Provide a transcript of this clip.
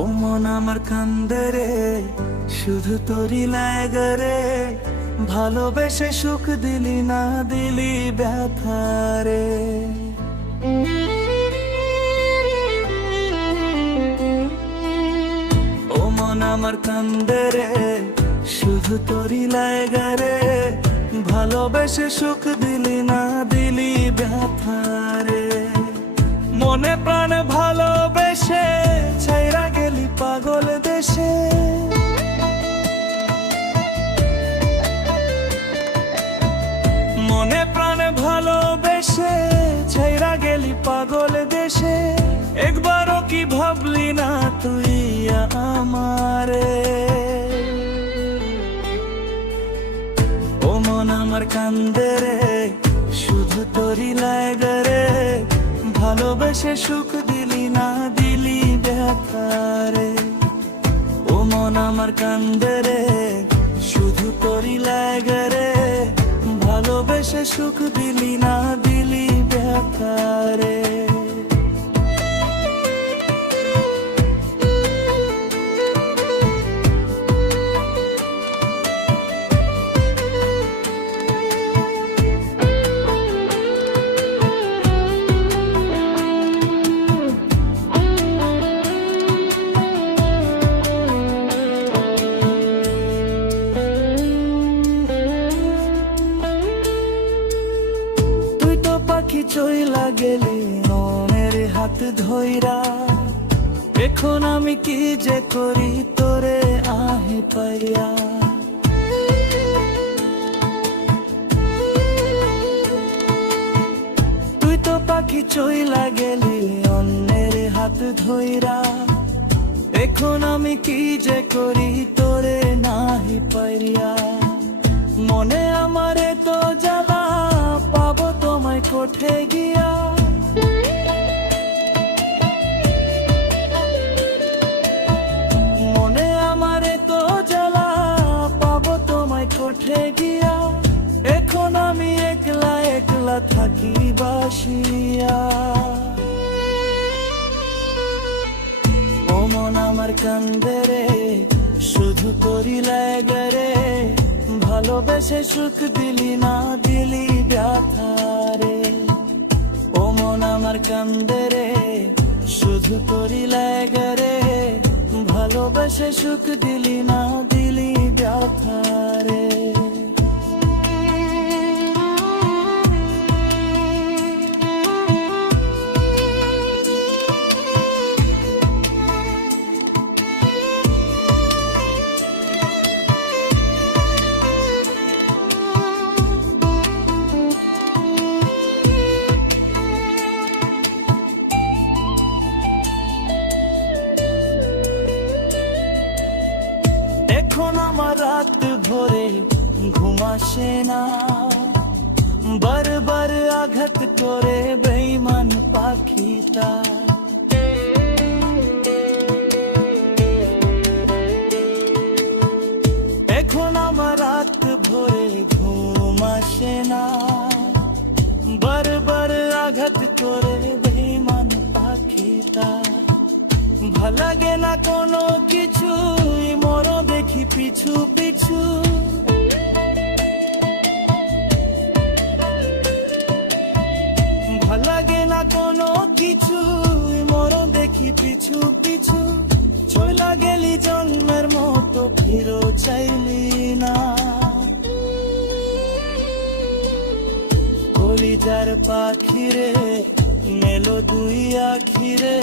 ও মন আমার কান্দে রে, শুধু তোরই লাগে রে। ভালোবেসে সুখ দিলি না, দিলি ব্যথা রে। ও মন আমার কান্দে রে, শুধু তোরই লাগে রে। ভালোবেসে সুখ দিলি না, দিলি ব্যথা রে। মনে প্রাণে ভালোবেসে ছাইরা গেলি পাগল দেশে। মনে প্রাণে ভালোবেসে ছাইরা গেলি পাগল দেশে। একবারও কি ভাবলি না তুই আমারে? ও মন আমার কান্দে রে, শুধু তোরই লাগে রে। ভালোবেসে সুখ দিলি না, দিলি ব্যথা রে। ও মন আমার কান্দে রে, শুধু তোরই লাগে রে। ভালোবেসে সুখ দিলি না, দিলি ব্যথা রে। পাখি চইলা গেলি মনের হাত ধইরা। এখন আমি কি যে করি তোরে আহে পাইয়া। তুই তো পাখি চইলা গেলি অন্যের হাত ধইরা। এখন আমি কি যে করি তোরে নাহি পাইয়া। মনে আমারে তো জ্বালা, পাবো তোমায় কোঠে গিয়া। মনে আমারে তো জ্বালা, পাবো তোমায় কোঠে গিয়া। এখন আমি একলা একলা থাকি বাসিয়া। ও মন আমার কান্দে রে, শুধু তোরই লাগে রে। ভালোবেসে সুখ দিলি না, দিলি ব্যথা রে। ও মন আমার কান্দে রে, শুধু তোরই লাগে রে। ভালোবেসে সুখ দিলি না, দিলি ব্যথা রে। এখন আমার রাত ভরে ঘুম আসে না। বারবার আঘাত করে বেঈমান পাখিটা। এখন আমার রাত ভরে ঘুম আসে না। বারবার আঘাত করে বেঈমান পাখিটা। ভাল লাগে না কোনো কিছু, মরো দেখি পিছু পিছু। ভাল লাগে না কোনো কিছু, মরো দেখি পিছু পিছু। চইলা গেলি জন্মের মতো, ফিরো চাইলি না। কলিজার পাখিরে, মেলো দুই আখিরে।